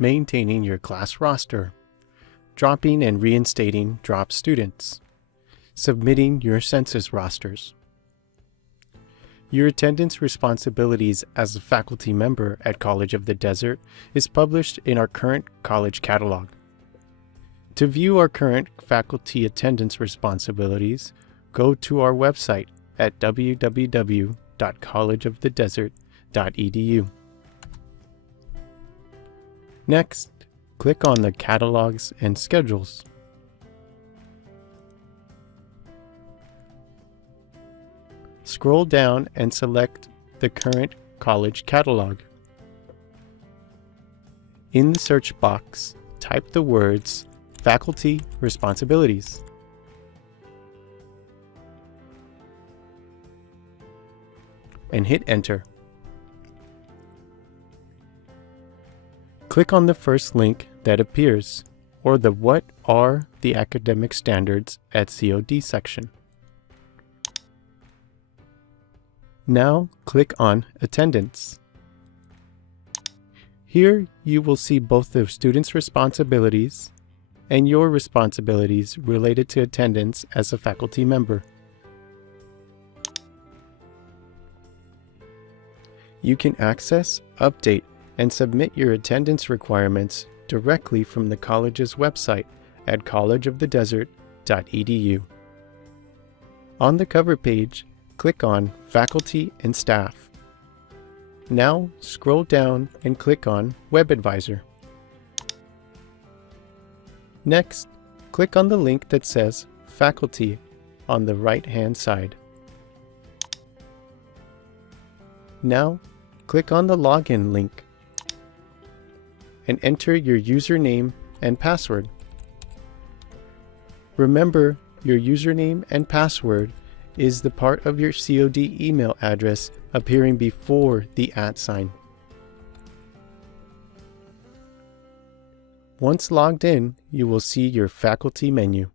maintaining your class roster, dropping and reinstating drop students, submitting your census rosters. Your attendance responsibilities as a faculty member at College of the Desert is published in our current college catalog. To view our current faculty attendance responsibilities, go to our website at www.collegeofthedesert.edu. Next, click on the Catalogs and Schedules. Scroll down and select the current college catalog. In the search box, type the words Faculty Responsibilities. And hit Enter. Click on the first link that appears, or the What are the Academic Standards at COD section. Now click on Attendance. Here you will see both the students' responsibilities and your responsibilities related to attendance as a faculty member. You can access, update, and submit your attendance requirements directly from the college's website at collegeofthedesert.edu. On the cover page, click on Faculty and Staff. Now scroll down and click on Web Advisor. Next, click on the link that says Faculty on the right-hand side. Now, click on the Login link and enter your username and password. Remember, your username and password is the part of your COD email address appearing before the @ sign. Once logged in, you will see your faculty menu.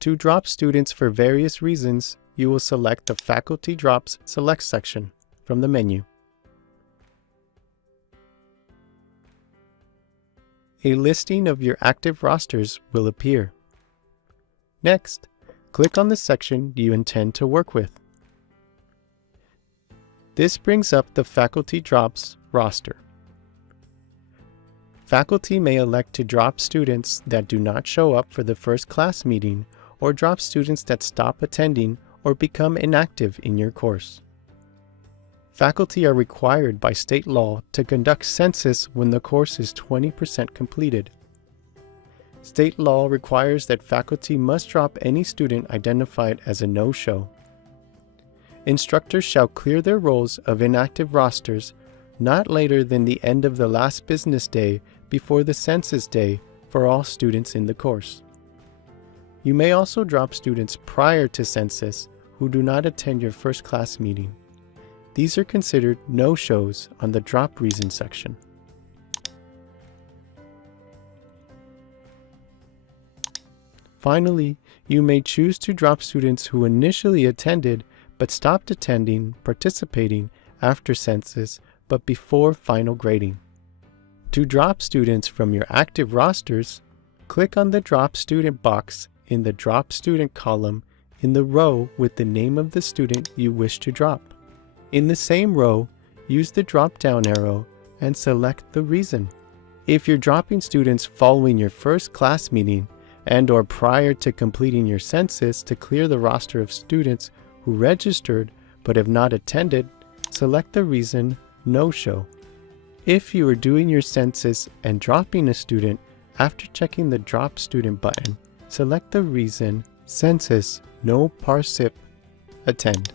To drop students for various reasons, you will select the Faculty Drops Select section from the menu. A listing of your active rosters will appear. Next, click on the section you intend to work with. This brings up the Faculty Drops roster. Faculty may elect to drop students that do not show up for the first class meeting or drop students that stop attending or become inactive in your course. Faculty are required by state law to conduct census when the course is 20% completed. State law requires that faculty must drop any student identified as a no-show. Instructors shall clear their roles of inactive rosters not later than the end of the last business day before the census day for all students in the course. You may also drop students prior to census who do not attend your first class meeting. These are considered no-shows on the Drop Reason section. Finally, you may choose to drop students who initially attended but stopped participating after census but before final grading. To drop students from your active rosters, click on the Drop Student box in the Drop Student column in the row with the name of the student you wish to drop. In the same row, use the drop-down arrow and select the reason. If you're dropping students following your first class meeting and/or prior to completing your census to clear the roster of students who registered but have not attended, select the reason No-Show. If you are doing your census and dropping a student after checking the Drop Student button, select the reason Census No Particip Attend.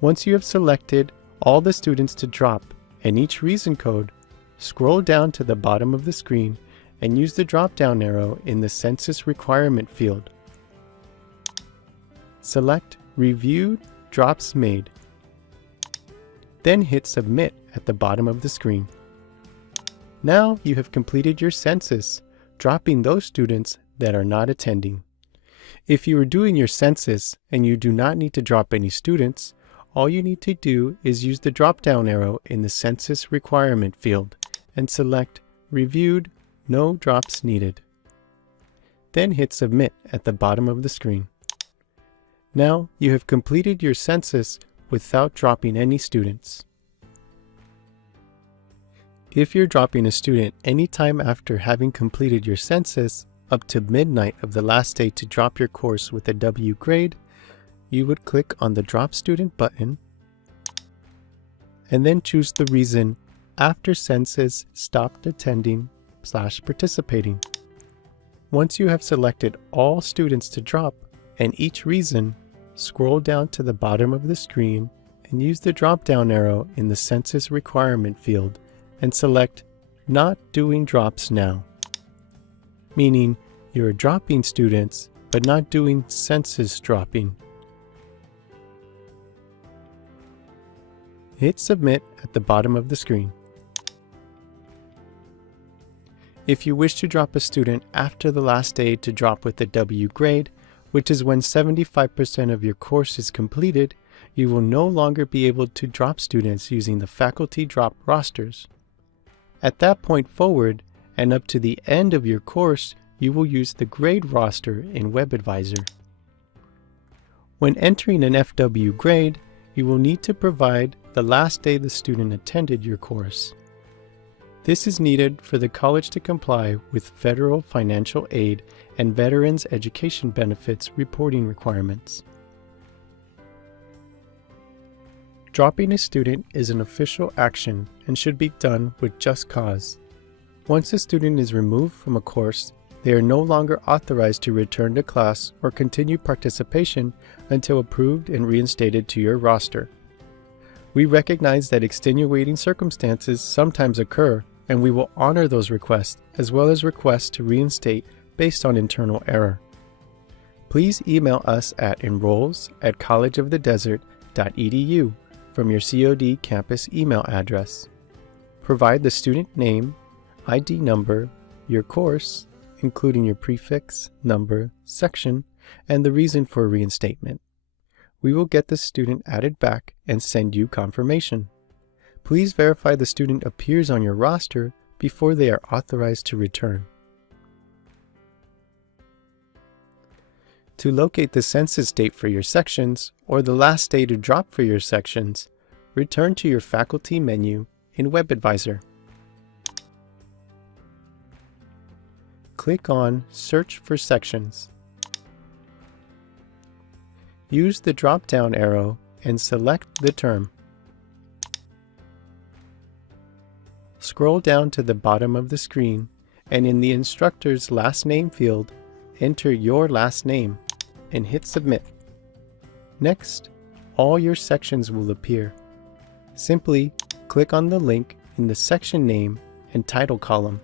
Once you have selected all the students to drop and each reason code, scroll down to the bottom of the screen and use the drop-down arrow in the Census Requirement field. Select Reviewed Drops Made. Then hit Submit at the bottom of the screen. Now you have completed your census, dropping those students that are not attending. If you are doing your census and you do not need to drop any students, all you need to do is use the drop-down arrow in the Census Requirement field and select Reviewed, No Drops Needed. Then hit Submit at the bottom of the screen. Now you have completed your census without dropping any students. If you're dropping a student anytime after having completed your census up to midnight of the last day to drop your course with a W grade, you would click on the Drop Student button and then choose the reason after census stopped attending/participating. Once you have selected all students to drop and each reason, scroll down to the bottom of the screen and use the drop-down arrow in the census requirement field and select Not Doing Drops Now, meaning you are dropping students but not doing census dropping. Hit Submit at the bottom of the screen. If you wish to drop a student after the last day to drop with a W grade, which is when 75% of your course is completed, you will no longer be able to drop students using the faculty drop rosters. At that point forward, and up to the end of your course, you will use the grade roster in WebAdvisor. When entering an FW grade, you will need to provide the last day the student attended your course. This is needed for the college to comply with federal financial aid and Veterans Education Benefits reporting requirements. Dropping a student is an official action and should be done with just cause. Once a student is removed from a course, they are no longer authorized to return to class or continue participation until approved and reinstated to your roster. We recognize that extenuating circumstances sometimes occur, and we will honor those requests as well as requests to reinstate based on internal error. Please email us at enrolls@collegeofthedesert.edu from your COD campus email address. Provide the student name, ID number, your course, including your prefix, number, section, and the reason for reinstatement. We will get the student added back and send you confirmation. Please verify the student appears on your roster before they are authorized to return. To locate the census date for your sections or the last day to drop for your sections, return to your faculty menu in WebAdvisor. Click on Search for Sections. Use the drop-down arrow and select the term. Scroll down to the bottom of the screen and in the instructor's last name field, enter your last name and hit Submit. Next, all your sections will appear. Simply click on the link in the section name and title column.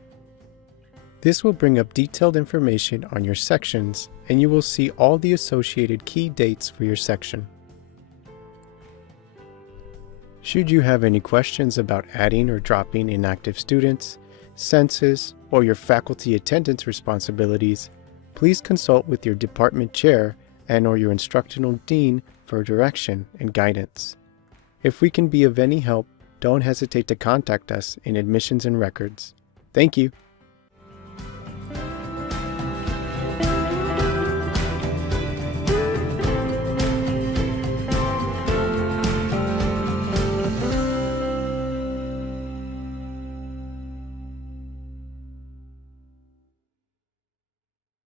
This will bring up detailed information on your sections, and you will see all the associated key dates for your section. Should you have any questions about adding or dropping inactive students, census, or your faculty attendance responsibilities, please consult with your department chair and/or your instructional dean for direction and guidance. If we can be of any help, don't hesitate to contact us in Admissions and Records. Thank you.